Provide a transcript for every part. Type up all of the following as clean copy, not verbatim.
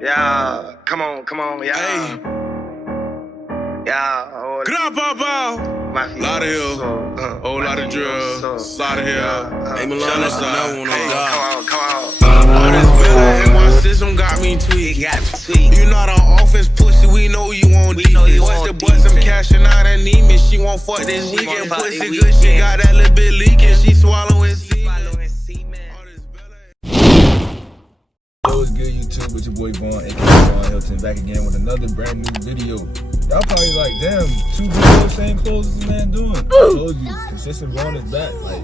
Yeah, come on, yeah. Hey. Yeah, oh, Grab, lot of hill, whole lot of drill, lot of hill. Ain't Milan, that's another one on God. Come on. All this better in my system got me tweaked. You not on offense, pussy, we know you on defense. What's the bust, I'm cashing out anemia. She won't fuck this weekend. Pussy good, she got that little bit leaking. She swallowing semen. What's good, YouTube? It's your boy Vaughn, aka VonHylton, back again with another brand new video. Y'all probably like, damn, 2 videos, same clothes as this man doing. I told you, consistent Vaughn is back. Like,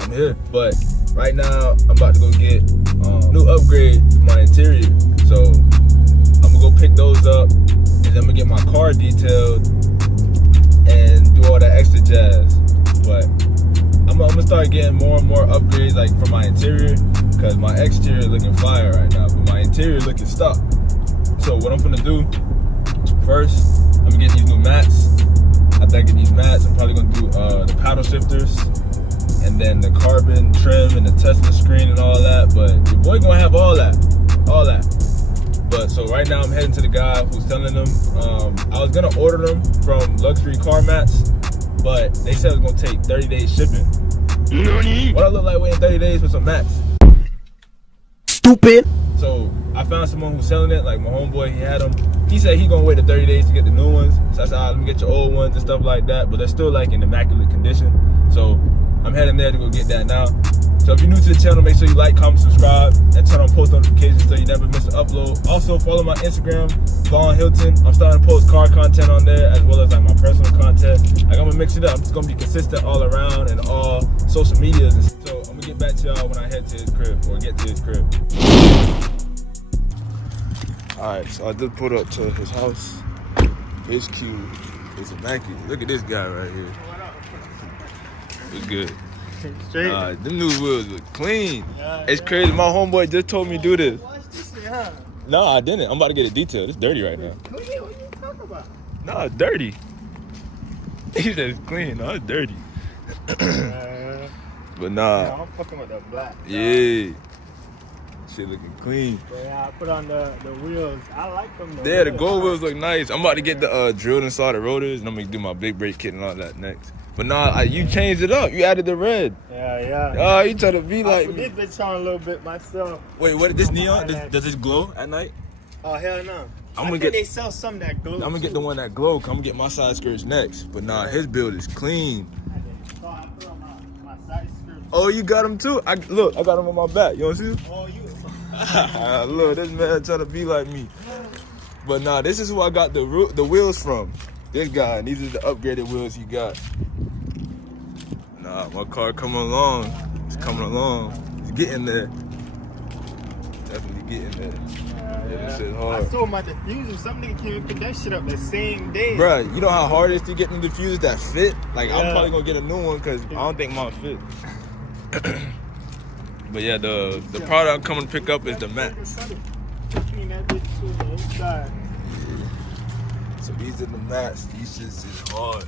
I'm here. But right now, I'm about to go get new upgrade for my interior. So I'm gonna go pick those up, and then I'm gonna get my car detailed and do all that extra jazz. But I'm gonna start getting more and more upgrades, like for my interior, because my exterior looking fire right now, but my interior looking stuck. So what I'm gonna do first, I'm gonna get these new mats. After I get these mats, I'm probably gonna do the paddle shifters, and then the carbon trim and the Tesla screen and all that. But your boy gonna have all that. But so right now I'm heading to the guy who's selling them. I was gonna order them from Luxury Car Mats, but they said it was gonna take 30 days shipping. What I look like waiting 30 days for some mats? Stupid. So I found someone who's selling it, like my homeboy, he had them. He said he gonna wait the 30 days to get the new ones. So I said, let me get your old ones and stuff like that, but they're still like in immaculate condition. So I'm heading there to go get that now. So if you're new to the channel, make sure you like, comment, subscribe, and turn on post notifications so you never miss an upload. Also follow my Instagram, VonHylton. I'm starting to post car content on there as well as like my personal content. Like I'm gonna mix it up. I'm just gonna be consistent all around and all social medias. So I'm gonna get back to y'all when I head to his crib or get to his crib. Alright, so I just pulled up to his house. His Q is immaculate. Look at this guy right here. It's good. Straight. Them new wheels look clean. It's crazy. My homeboy just told me to do this. No, I didn't. I'm about to get it detailed. It's dirty right now. What are you talking about? No, it's dirty. He said it's clean. No, it's dirty. But nah. I'm fucking with the black. Yeah. Shit looking clean. Yeah, I put on the wheels. I like them. Yeah, the gold wheels look nice. I'm about to get the drilled inside the rotors, and I'm gonna do my big brake kit and all that next. But nah, you changed it up. You added the red. Yeah. Oh, you try to be like me. This bitch on a little bit myself. Wait, what? This neon? Does this glow at night? Oh hell no. I'm gonna get. They sell some that glow. I'm gonna get the one that glow. I'm gonna get my side skirts next. But nah, his build is clean. So I put on my side skirts. Oh, you got them too? I got them on my back. You wanna see them? Oh, you. Look, this man trying to be like me. But nah, this is who I got the wheels from. This guy. And these are the upgraded wheels he got. Nah, my car coming along. It's coming along. It's getting there. Definitely getting there. Yeah, this shit hard. I sold my diffuser. Some nigga came and pick that shit up the same day. Bruh, you know how hard it is to get them diffusers that fit? Like, I'm probably gonna get a new one because I don't think mine fit. But yeah, the product I'm coming to pick up is the mats. So these are the mats. These shits is hard.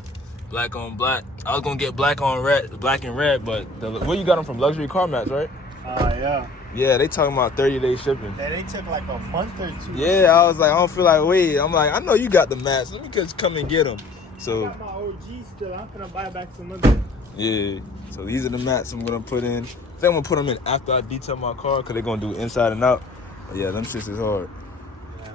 Black on black. I was gonna get black on red, black and red, but where you got them from? Luxury Car Mats, right? Yeah. Yeah, they talking about 30-day shipping. Yeah, they took like a month or two. Yeah, I was like, I don't feel like wait. I'm like, I know you got the mats. Let me just come and get them. So. I got my OG still. I'm gonna buy back some of them. Yeah. So these are the mats I'm gonna put in. I think I'm gonna put them in after I detail my car because they're gonna do inside and out. But yeah, them shits is hard. Yeah.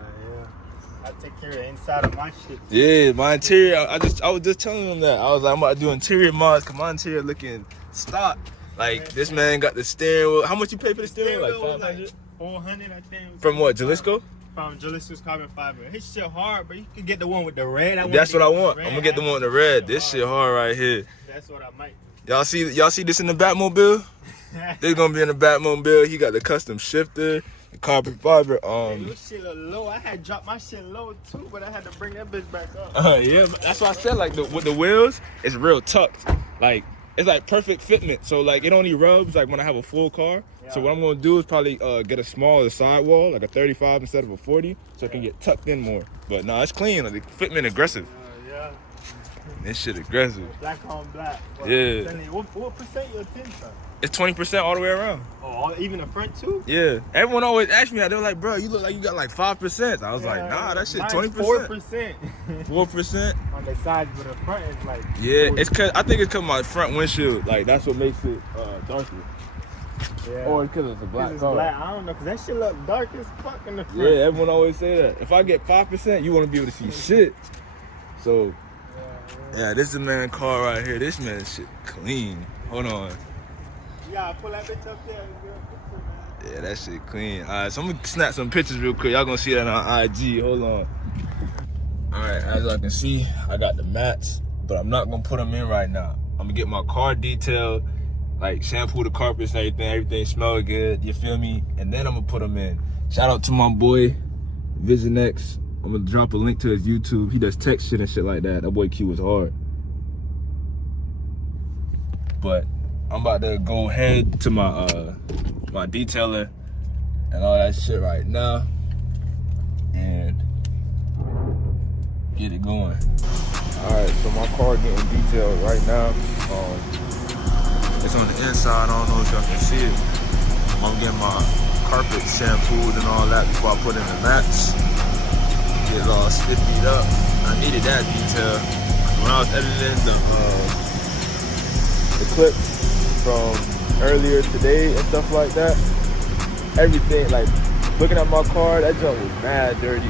I take care of the inside of my shit. Yeah, my interior. I was just telling them that. I was like, I'm about to do interior mods because my interior looking stock. Like this man got the steering wheel. How much you pay for the steering wheel? Like 500? 400, I think. From what? Jalisco? From Jalisco's carbon fiber. His shit hard, but you can get the one with the red. That's what I want. I'm gonna get the one with the red. This shit hard right here. That's what I might do. Y'all see this in the Batmobile? This gonna be in the Batmobile. He got the custom shifter, the carbon fiber. Your shit look low. I had dropped my shit low too, but I had to bring that bitch back up. Yeah, that's why I said like with the wheels, it's real tucked. Like it's like perfect fitment. So like it only rubs like when I have a full car. Yeah. So what I'm gonna do is probably get a smaller sidewall, like a 35 instead of a 40, so it can get tucked in more. But no, it's clean. Like the fitment aggressive. Yeah. This shit aggressive. Black on black. Yeah. What percent your tint are? It's 20% all the way around. Oh, even the front too? Yeah. Everyone always asks me that. They're like, bro, you look like you got like 5%. I was like, nah, that shit 20%. 4%. 4%. On the sides, but the front is like. Yeah, it's cause I think it's cause my front windshield, like that's what makes it darker. Yeah. Or it's cause it's a black car. Black. I don't know, cause that shit look dark as fuck in the front. Yeah, everyone always say that. If I get 5%, you want to be able to see shit. So, yeah, this is the man car right here. This man shit clean. Hold on. Yeah, pull that bitch up there. Yeah, that shit clean. All right, so I'm gonna snap some pictures real quick. Y'all gonna see that on IG. Hold on. All right, as I can see, I got the mats, but I'm not gonna put them in right now. I'm gonna get my car detailed, like shampoo the carpets and everything smell good, you feel me? And then I'm gonna put them in. Shout out to my boy, VisionX. I'm gonna drop a link to his YouTube. He does tech shit and shit like that. That boy Q was hard. But I'm about to go head to my my detailer and all that shit right now and get it going. All right, so my car getting detailed right now. It's on the inside. I don't know if y'all can see it. I'm getting my carpet shampooed and all that before I put in the mats. Get it all stiffed up. I needed that detail. When I was editing the clips from earlier today and stuff like that, everything, like looking at my car, that junk was mad dirty.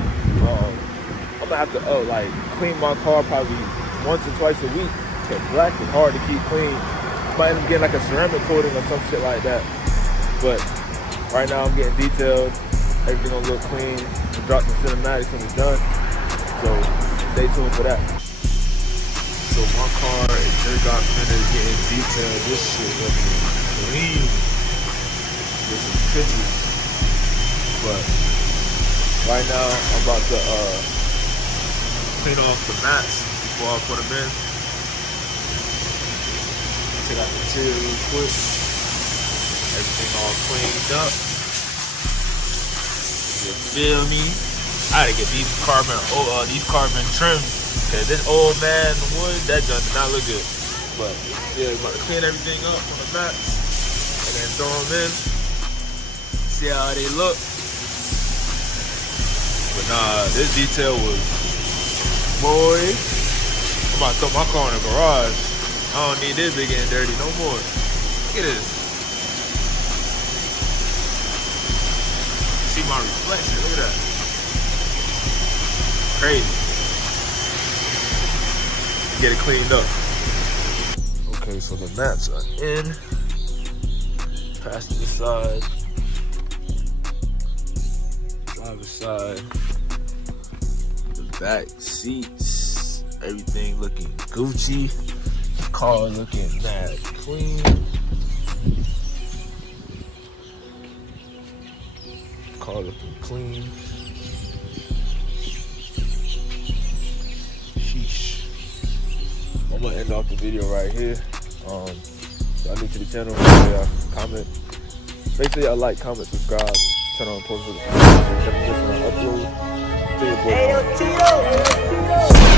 I'm gonna have to like clean my car probably once or twice a week. Cause black is hard to keep clean. Might end up getting like a ceramic coating or some shit like that. But right now I'm getting detailed. Everything gonna look clean. I'll drop some cinematics when it's done. So stay tuned for that. So my car just got finished getting detailed. This shit looking clean. There's some pictures. But right now I'm about to clean off the mats before I put them in. Take out the material real quick. Everything all cleaned up. You feel me? I gotta get these carbon trims. Cause this old man wood, that junk did not look good. But yeah, about to clean everything up on the mats and then throw them in. See how they look. But nah, this detail was, boy, I'm about to throw my car in the garage. I don't need this big and dirty no more. Look at this. See my reflection, look at that. Crazy. Get it cleaned up. Okay, so the mats are in. Passenger side. Driver's side. The back seats. Everything looking Gucci. Car looking mad clean. Car looking clean. Sheesh. I'm gonna end off the video right here. Y'all new to the channel, comment. Make sure y'all like, comment, subscribe, turn on post notifications, never miss when I upload. Hey, yo, Tito.